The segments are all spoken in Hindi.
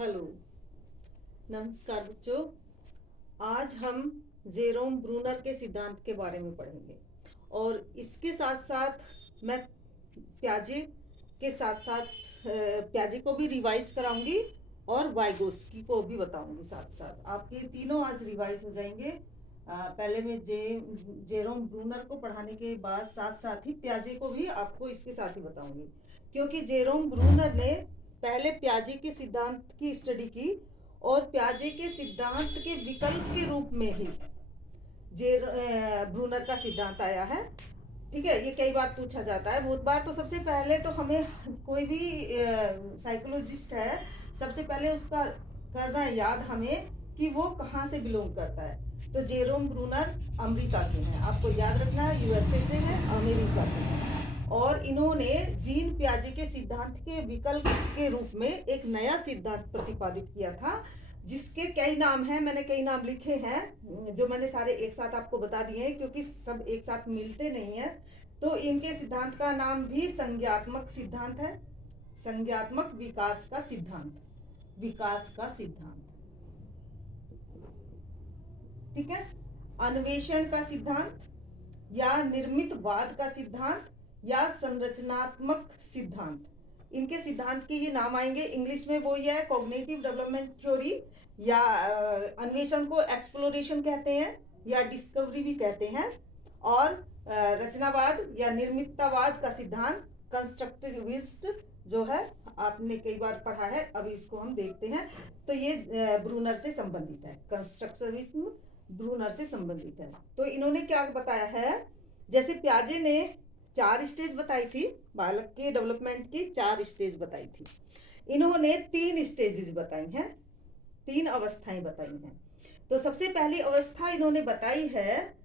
हेलो, नमस्कार बच्चों। आज हम जेरोम ब्रूनर के सिद्धांत के बारे में पढ़ेंगे और इसके साथ साथ मैं प्याजे के साथ साथ प्याजे को भी रिवाइज कराऊंगी और वाइगोस्की को भी बताऊंगी। साथ साथ आपके तीनों आज रिवाइज हो जाएंगे। पहले मैं जेरोम ब्रूनर को पढ़ाने के बाद साथ साथ ही प्याजे को भी आपको इसके साथ ही बताऊंगी, क्योंकि जेरोम ब्रूनर ने पहले प्याजे के सिद्धांत की स्टडी की और प्याजे के सिद्धांत के विकल्प के रूप में ही ब्रूनर का सिद्धांत आया है। ठीक है, ये कई बार पूछा जाता है, बहुत बार। तो सबसे पहले तो हमें कोई भी साइकोलॉजिस्ट है, सबसे पहले उसका करना याद हमें कि वो कहाँ से बिलोंग करता है। तो जेरोम ब्रूनर अमेरिका के हैं, आपको याद रखना है, यूएसए से है, अमेरिका से है। और इन्होंने जीन पियाजे के सिद्धांत के विकल्प के रूप में एक नया सिद्धांत प्रतिपादित किया था, जिसके कई नाम हैं। मैंने कई नाम लिखे हैं जो मैंने सारे एक साथ आपको बता दिए हैं, क्योंकि सब एक साथ मिलते नहीं है। तो इनके सिद्धांत का नाम भी संज्ञात्मक सिद्धांत है। संज्ञात्मक विकास का सिद्धांत, विकास का सिद्धांत। ठीक है, अन्वेषण का सिद्धांत या निर्मितवाद का सिद्धांत या संरचनात्मक सिद्धांत, इनके सिद्धांत के ये नाम आएंगे। इंग्लिश में वो ये है कॉग्निटिव डेवलपमेंट थ्योरी, या अन्वेषण को एक्सप्लोरेशन कहते हैं या डिस्कवरी भी कहते हैं। और रचनावाद या निर्मिततावाद का सिद्धांत कंस्ट्रक्टिविस्ट जो है, आपने कई बार पढ़ा है, अभी इसको हम देखते हैं। तो ये ब्रूनर से संबंधित है, कंस्ट्रक्टिविज्म ब्रूनर से संबंधित है। तो इन्होंने क्या बताया है, जैसे प्याजे ने 4 स्टेज बताई थी, बालक के डेवलपमेंट की 4 स्टेज बताई थी, इन्होंने 3 स्टेजेस बताई हैं, 3 अवस्थाएं बताई हैं। तो सबसे पहली अवस्था इन्होंने बताई है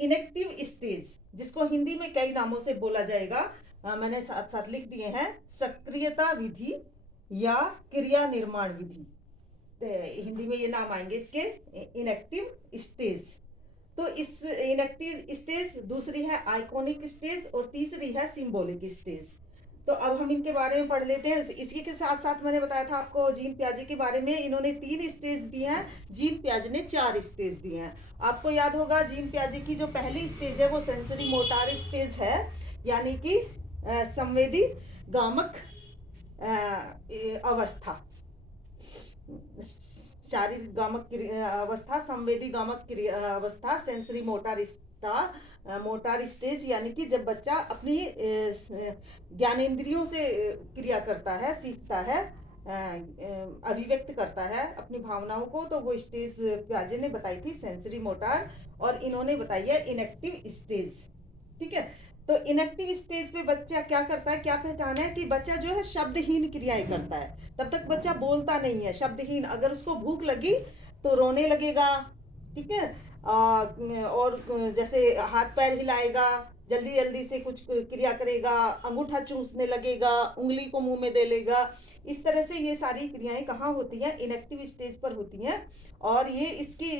इनेक्टिव स्टेज, जिसको हिंदी में कई नामों से बोला जाएगा। मैंने साथ साथ लिख दिए हैं, सक्रियता विधि या क्रिया निर्माण विधि। हिंदी में ये नाम आएंगे इसके, इनेक्टिव स्टेज। तो इस इनेक्टिव स्टेज, दूसरी है आइकॉनिक स्टेज और तीसरी है सिंबॉलिक स्टेज। तो अब हम इनके बारे में पढ़ लेते हैं। इसी के साथ साथ मैंने बताया था आपको जीन पियाजे के बारे में, इन्होंने 3 स्टेज दिए हैं, जीन पियाजे ने 4 स्टेज दिए हैं। आपको याद होगा जीन पियाजे की जो पहली स्टेज है वो सेंसरी मोटार स्टेज है, यानी कि संवेदी गामक अवस्था, शारीरिक गामक अवस्था, संवेदी गामक अवस्था, सेंसरी मोटार स्टेज, यानी कि जब बच्चा अपनी ज्ञानेंद्रियों से क्रिया करता है, सीखता है, अभिव्यक्त करता है अपनी भावनाओं को, तो वो स्टेज प्याजे ने बताई थी सेंसरी मोटार, और इन्होंने बताई है इनेक्टिव स्टेज। ठीक है, तो इनेक्टिव स्टेज पे बच्चा क्या करता है, क्या पहचान है कि बच्चा जो है शब्दहीन क्रियाएं करता है। तब तक बच्चा बोलता नहीं है, शब्दहीन। अगर उसको भूख लगी तो रोने लगेगा। ठीक है, और जैसे हाथ पैर हिलाएगा, जल्दी जल्दी से कुछ क्रिया करेगा, अंगूठा चूसने लगेगा, उंगली को मुंह में दे लेगा। इस तरह से ये सारी क्रियाएं कहाँ होती हैं, इनेक्टिव स्टेज पर होती हैं। और ये इसकी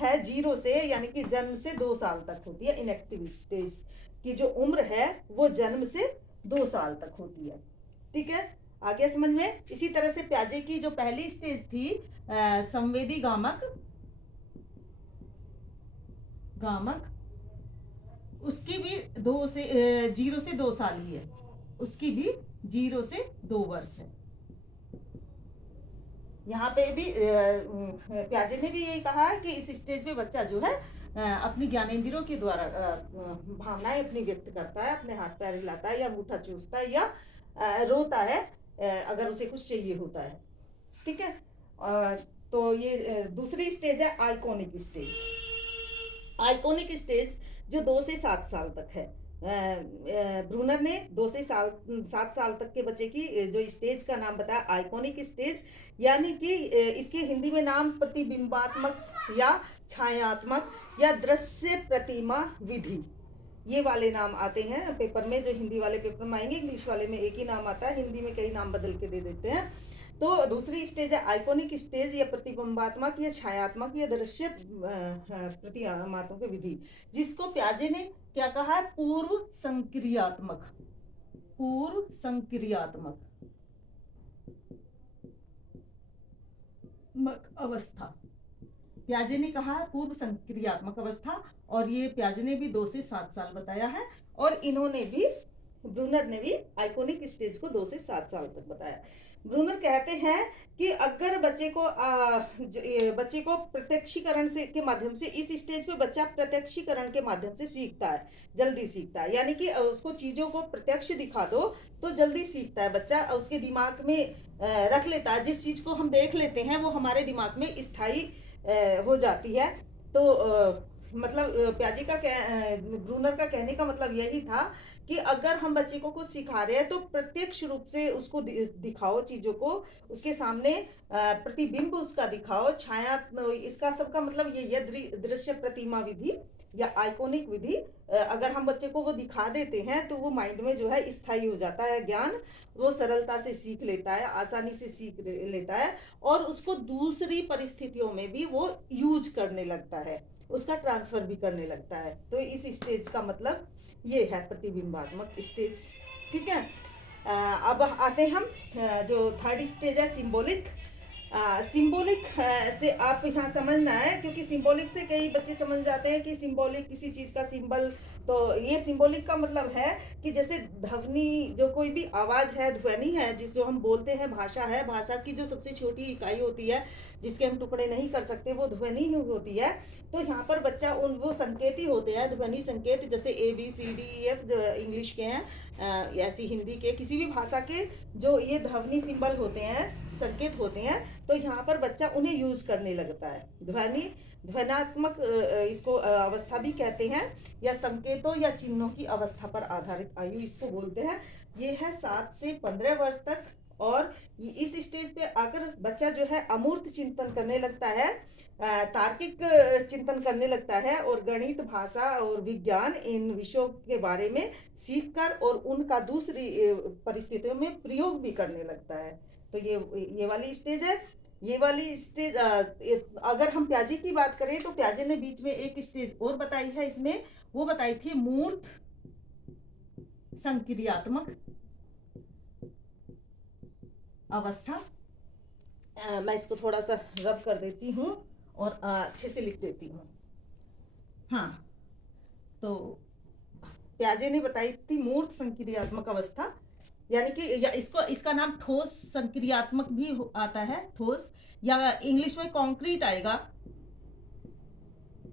है 0 से, यानी कि जन्म से 2 साल तक होती है। इनेक्टिव स्टेज की जो उम्र है वो जन्म से 2 साल तक होती है। ठीक है, आ गया समझ में। इसी तरह से प्याजे की जो पहली स्टेज थी संवेदी गामक, उसकी भी 0 से 2 साल ही है, उसकी भी 0 से 2 वर्ष है। यहाँ पे भी प्याजे ने भी यही कहा है कि इस स्टेज पे बच्चा जो है अपनी ज्ञानेंद्रियों के द्वारा भावनाएं अपनी व्यक्त करता है, अपने हाथ पैर हिलाता है या अंगूठा चूसता है या रोता है अगर उसे कुछ चाहिए होता है। ठीक है, तो ये दूसरी स्टेज है आइकॉनिक स्टेज। आइकॉनिक स्टेज जो 2 से 7 साल तक है। ब्रूनर ने 2 से 7 साल तक के बच्चे की जो स्टेज का नाम बताया आइकॉनिक स्टेज, यानी कि इसके हिंदी में नाम प्रतिबिंबात्मक या छायात्मक या दृश्य प्रतिमा विधि, ये वाले नाम आते हैं पेपर में। जो हिंदी वाले पेपर में आएंगे, इंग्लिश वाले में एक ही नाम आता है, हिंदी में कई नाम बदल के दे देते हैं। तो दूसरी स्टेज है आइकॉनिक स्टेज, या प्रतिबिंबात्मक या छायात्मक या दृश्य प्रतिमात्मक विधि, जिसको प्याजे ने क्या कहा है, पूर्व संक्रियात्मक, पूर्व संक्रियात्मक। अवस्था। प्याजे ने कहा पूर्व संक्रियात्मक अवस्था, और ये प्याजे ने भी 2 से 7 साल बताया है, और इन्होंने भी, ब्रूनर ने भी आइकोनिक स्टेज को 2 से 7 साल तक बताया। ब्रूनर कहते हैं कि अगर बच्चे को प्रत्यक्षीकरण से के माध्यम से, इस स्टेज पे बच्चा प्रत्यक्षीकरण के माध्यम से सीखता है, जल्दी सीखता है, यानी कि उसको चीजों को प्रत्यक्ष दिखा दो तो जल्दी सीखता है बच्चा, उसके दिमाग में रख लेता है। जिस चीज को हम देख लेते हैं वो हमारे दिमाग में स्थायी हो जाती है। तो मतलब प्याजे का ब्रूनर का कहने का मतलब यही था कि अगर हम बच्चे को कुछ सिखा रहे हैं तो प्रत्यक्ष रूप से उसको दिखाओ चीजों को, उसके सामने प्रतिबिंब उसका दिखाओ, छाया, इसका सबका मतलब ये दृश्य प्रतिमा विधि या आइकोनिक विधि, अगर हम बच्चे को वो दिखा देते हैं तो वो माइंड में जो है स्थायी हो जाता है ज्ञान, वो सरलता से सीख लेता है, आसानी से सीख लेता है, और उसको दूसरी परिस्थितियों में भी वो यूज करने लगता है, उसका ट्रांसफर भी करने लगता है। तो इस स्टेज का मतलब ये है प्रतिबिंबात्मक स्टेज। ठीक है। अब आते हम जो थर्ड स्टेज है सिंबॉलिक। सिंबॉलिक से आप यहाँ समझना है, क्योंकि सिंबॉलिक से कई बच्चे समझ जाते हैं कि सिंबॉलिक किसी चीज का सिंबल, तो ये सिंबॉलिक का मतलब है कि जैसे ध्वनि, जो कोई भी आवाज है, ध्वनि है, जिस जो हम बोलते हैं, भाषा है, भाषा की जो सबसे छोटी इकाई होती है जिसके हम टुकड़े नहीं कर सकते, वो ध्वनि ही होती है। तो यहाँ पर बच्चा वो संकेत ही होते हैं, ध्वनि संकेत, जैसे ABCDEF इंग्लिश के हैं, ऐसी हिंदी के, किसी भी भाषा के जो ये ध्वनि सिंबल होते हैं, संकेत होते हैं, तो यहाँ पर बच्चा उन्हें यूज करने लगता है। ध्वनात्मक इसको अवस्था भी कहते हैं, या संकेतों या चिन्हों की अवस्था पर आधारित आयु इसको बोलते हैं। ये है 7 से 15 वर्ष तक, और इस स्टेज पे आकर बच्चा जो है अमूर्त चिंतन करने लगता है, तार्किक चिंतन करने लगता है, और गणित, भाषा और विज्ञान, इन विषयों के बारे में सीखकर और उनका दूसरी परिस्थितियों में प्रयोग भी करने लगता है। तो ये वाली स्टेज है। ये वाली स्टेज, अगर हम प्याजे की बात करें तो प्याजे ने बीच में एक स्टेज और बताई है, इसमें वो बताई थी मूर्त संक्रियात्मक अवस्था। मैं इसको थोड़ा सा रब कर देती हूँ और अच्छे से लिख देती हूँ। हाँ, तो प्याजे ने बताई थी मूर्त संक्रियात्मक अवस्था, यानी कि या इसका नाम ठोस संक्रियात्मक भी आता है, ठोस, या इंग्लिश में कॉन्क्रीट आएगा,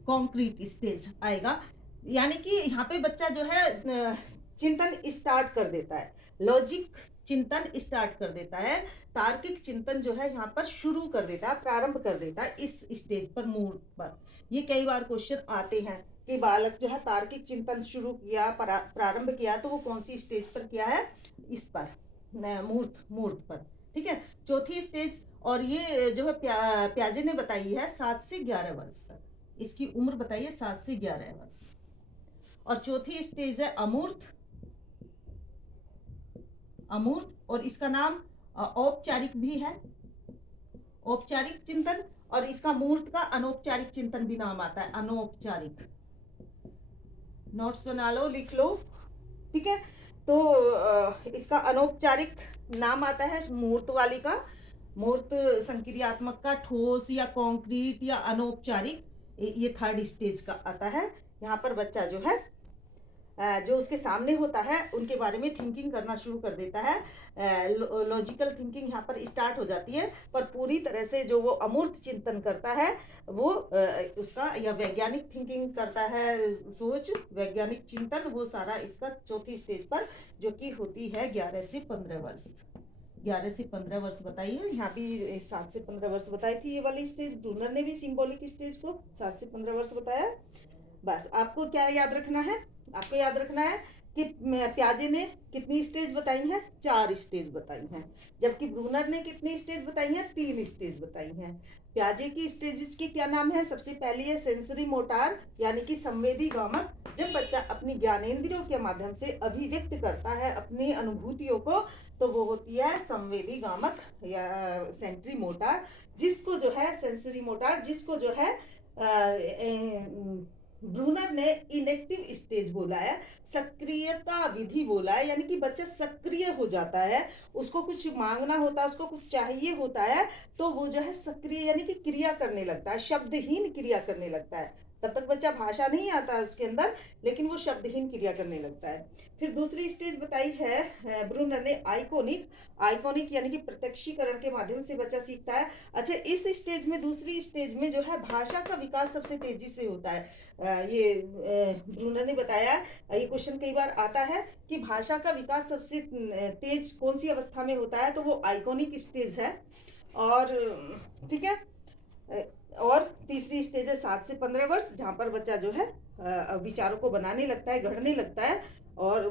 कॉन्क्रीट स्टेज आएगा। यानी कि यहाँ पे बच्चा जो है चिंतन स्टार्ट कर देता है, लॉजिक चिंतन स्टार्ट कर देता है, तार्किक चिंतन जो है यहाँ पर शुरू कर देता है, प्रारंभ कर देता है इस स्टेज पर, मूर्त पर। ये कई बार क्वेश्चन आते हैं कि बालक जो है तार्किक चिंतन शुरू किया, प्रारंभ किया, तो वो कौन सी स्टेज पर किया है, इस पर, मूर्त पर। ठीक है। चौथी स्टेज, और ये जो है प्याजे ने बताई है 7 से 11 वर्ष तक, इसकी उम्र बताई है 7 से 11 वर्ष। और चौथी स्टेज है अमूर्त, और इसका नाम औपचारिक भी है, औपचारिक चिंतन, और इसका मूर्त का अनौपचारिक चिंतन भी नाम आता है, अनौपचारिक। नोट्स बना लो, लिख लो। ठीक है। तो इसका अनौपचारिक नाम आता है मूर्त वाली का, मूर्त संक्रियात्मक का, ठोस या कॉन्क्रीट या अनौपचारिक, ये थर्ड स्टेज का आता है। यहाँ पर बच्चा जो है जो उसके सामने होता है उनके बारे में थिंकिंग करना शुरू कर देता है, लॉजिकल थिंकिंग यहाँ पर स्टार्ट हो जाती है, पर पूरी तरह से जो वो अमूर्त चिंतन करता है वो उसका, या वैज्ञानिक थिंकिंग करता है, सोच, वैज्ञानिक चिंतन, वो सारा इसका चौथी स्टेज पर, जो कि होती है 11 से 15 वर्ष। 11 से 15 वर्ष बताई है, यहाँ भी 7 से 15 वर्ष बताई थी ये वाली स्टेज। ब्रूनर ने भी सिंबॉलिक स्टेज को 7 से 15 वर्ष बताया। बस आपको क्या याद रखना है, आपको याद रखना है कि प्याजे ने कितनी स्टेज बताई हैं, 4 स्टेज बताई हैं, जबकि ब्रूनर ने कितनी स्टेज बताई हैं, 3 स्टेज बताई हैं। प्याजे की स्टेजेस के क्या नाम है, सबसे पहली है सेंसरी मोटार, यानी कि संवेदी गामक, जब बच्चा अपनी ज्ञानेंद्रियों के माध्यम से अभिव्यक्त करता है अपनी अनुभूतियों को, तो वो होती है संवेदी गामक या सेंसरी मोटार, जिसको जो है सेंसरी मोटार, जिसको जो है ब्रूनर ने इनेक्टिव स्टेज बोला है, सक्रियता विधि बोला है, यानी कि बच्चा सक्रिय हो जाता है, उसको कुछ मांगना होता है, उसको कुछ चाहिए होता है, तो वो जो है सक्रिय यानी कि क्रिया करने लगता है, शब्दहीन क्रिया करने लगता है। तब तक बच्चा भाषा नहीं आता है उसके अंदर, लेकिन वो शब्दहीन क्रिया करने लगता है। फिर दूसरी स्टेज बताई है ब्रूनर ने आइकोनिक। आइकोनिक यानी कि प्रत्यक्षीकरण के माध्यम से बच्चा सीखता है। अच्छा, इस स्टेज में, दूसरी स्टेज में जो है भाषा का विकास सबसे तेजी से होता है। ये ब्रूनर ने बताया, ये क्वेश्चन कई बार आता है कि भाषा का विकास सबसे तेज कौन सी अवस्था में होता है, तो वो आइकॉनिक स्टेज है। और ठीक है, और तीसरी स्टेज है 7 से 15 वर्ष, जहाँ पर बच्चा जो है विचारों को बनाने लगता है, गढ़ने लगता है और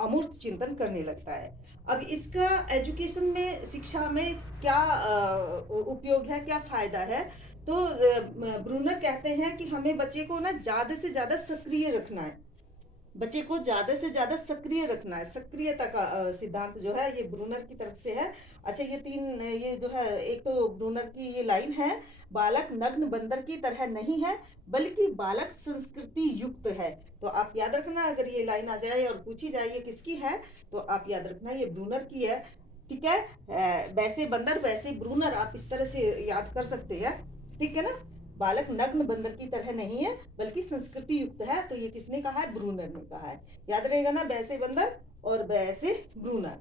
अमूर्त चिंतन करने लगता है। अब इसका एजुकेशन में, शिक्षा में क्या उपयोग है, क्या फायदा है, तो ब्रूनर कहते हैं कि हमें बच्चे को ना ज़्यादा से ज़्यादा सक्रिय रखना है, बच्चे को ज्यादा से ज्यादा सक्रिय रखना है। सक्रियता का सिद्धांत जो है ये ब्रूनर की तरफ से है। अच्छा, ये तीन, ये जो है, एक तो ब्रूनर की ये लाइन है, बालक नग्न बंदर की तरह नहीं है, बल्कि बालक संस्कृति युक्त है। तो आप याद रखना, अगर ये लाइन आ जाए और पूछी जाए ये किसकी है, तो आप याद रखना ये ब्रूनर की है। ठीक है, वैसे बंदर वैसे ब्रूनर, आप इस तरह से याद कर सकते हैं। ठीक है ना, बालक नग्न बंदर की तरह नहीं है, बल्कि संस्कृति युक्त है। तो ये किसने कहा है? ब्रूनर ने कहा है। याद रहेगा ना, वैसे बंदर और वैसे ब्रूनर।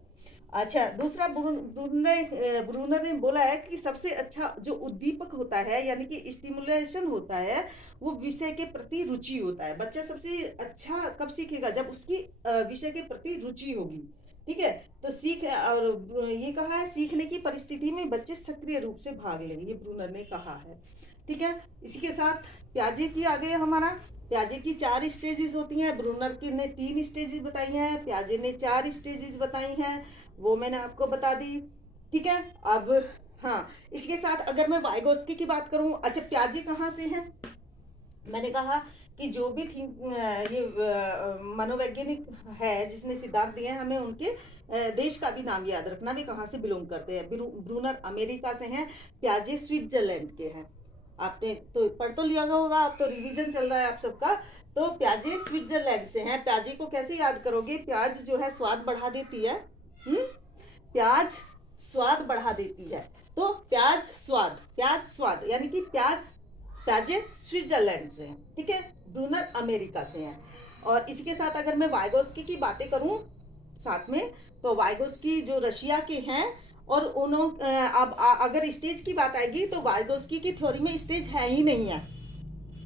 अच्छा, दूसरा ब्रूनर ने बोला है कि सबसे अच्छा जो उद्दीपक होता है, यानी कि स्टिमुलेशन होता है, वो विषय के प्रति रुचि होता है। बच्चा सबसे अच्छा कब सीखेगा? जब उसकी विषय के प्रति रुचि होगी। ठीक है, तो और ये कहा है सीखने की परिस्थिति में बच्चे सक्रिय रूप से भाग लेंगे, ये ब्रूनर ने कहा है। ठीक है, इसी के साथ प्याजे की आ गए हमारा। प्याजे की 4 स्टेजेस होती हैं, ब्रूनर की ने 3 स्टेजेस बताई हैं, प्याजे ने 4 स्टेजेस बताई हैं, वो मैंने आपको बता दी। ठीक है, अब हाँ, इसके साथ अगर मैं वाइगोत्स्की की बात करूं, अच्छा प्याजे कहाँ से हैं? मैंने कहा कि जो भी थिंक ये मनोवैज्ञानिक है जिसने सिद्धांत दिए हैं, हमें उनके देश का भी नाम याद रखना भी, कहाँ से बिलोंग करते हैं। ब्रूनर अमेरिका से हैं, प्याजे स्विट्जरलैंड के हैं। आपने तो पढ़ तो लिया होगा, आप तो रिवीजन चल रहा है आप सबका। तो प्याजे स्विट्जरलैंड से हैं। प्याजे को कैसे याद करोगे? प्याज जो है स्वाद बढ़ा देती है। प्याज स्वाद बढ़ा देती है, तो प्याज स्वाद यानी कि प्याजे स्विट्जरलैंड से हैं। ठीक है, ब्रूनर अमेरिका से हैं। और इसी के साथ अगर मैं वाइगोस्की की बातें करूं साथ में, तो वाइगोस्की जो रशिया के हैं, और अब अगर स्टेज की बात आएगी तो वाइगोस्की की थ्योरी में स्टेज है ही नहीं है।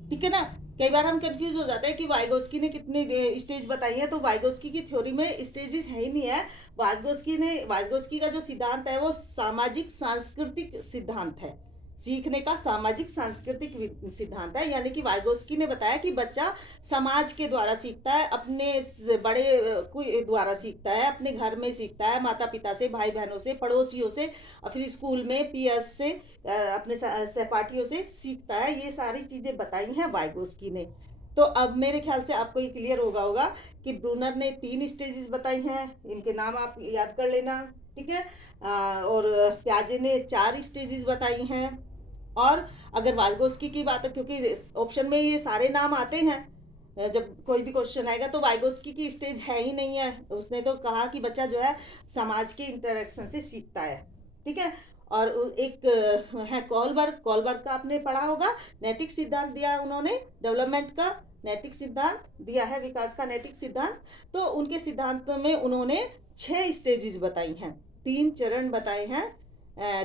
ठीक है ना, कई बार हम कंफ्यूज हो जाते हैं कि वाइगोस्की ने कितने स्टेज बताई है, तो वाइगोस्की की थ्योरी में स्टेजेस है ही नहीं है। वाइगोस्की का जो सिद्धांत है वो सामाजिक सांस्कृतिक सिद्धांत है, सीखने का सामाजिक सांस्कृतिक सिद्धांत है। यानी कि वाइगोस्की ने बताया कि बच्चा समाज के द्वारा सीखता है, अपने बड़े द्वारा सीखता है, अपने घर में सीखता है, माता पिता से, भाई बहनों से, पड़ोसियों से, और फिर स्कूल में पीएस से, अपने सहपाठियों से सीखता है। ये सारी चीजें बताई हैं वाइगोस्की ने। तो अब मेरे ख्याल से आपको ये क्लियर होगा कि ब्रूनर ने 3 स्टेजेस बताई हैं, इनके नाम आप याद कर लेना। ठीक है, और प्याजे ने 4 स्टेजेस बताई हैं। और अगर वाइगोस्की की बात है, क्योंकि ऑप्शन में ये सारे नाम आते हैं जब कोई भी क्वेश्चन आएगा, तो वाइगोस्की की स्टेज है ही नहीं है। उसने तो कहा कि बच्चा जो है समाज के इंटरेक्शन से सीखता है। ठीक है, और एक है कॉलबर्ग का आपने पढ़ा होगा, नैतिक सिद्धांत दिया उन्होंने, डेवलपमेंट का नैतिक सिद्धांत दिया है, विकास का नैतिक सिद्धांत। तो उनके सिद्धांत में उन्होंने 6 स्टेजेस बताई हैं, 3 चरण बताए हैं,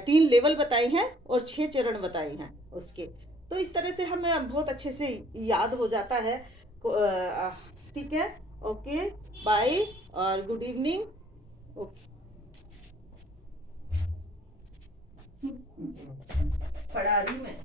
3 लेवल बताए हैं और 6 चरण बताए हैं उसके। तो इस तरह से हमें बहुत अच्छे से याद हो जाता है। ठीक है, ओके, बाय और गुड इवनिंग। पढ़ा रही मैं।